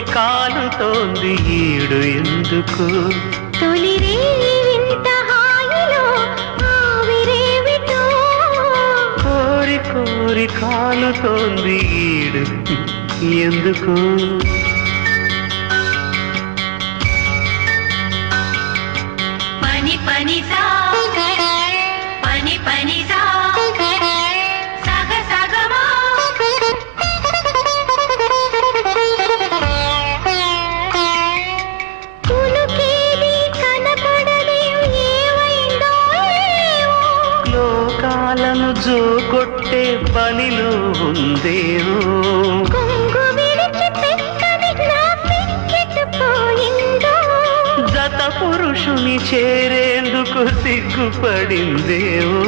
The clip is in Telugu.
కోరి కాలుతోంది ఈడు ఎందుకు తొలి రేయి వింత హాయిలో ఆవిరేవిటో కోరి కోరి కాలుతోంది ఈడు ఎందుకు పని పని సా పని పని సా సగ సగమా పులుకేది కనపడలేవు ఏమైందో ఏవో లోకాలను జోకొట్టే పనిలో ఉందేమో కొంగు విడిచి పెక్కది నా పిక్కెట్టుపోయిందో జత పురుషుని చేరేందుకు సిగ్గుపడిందేమో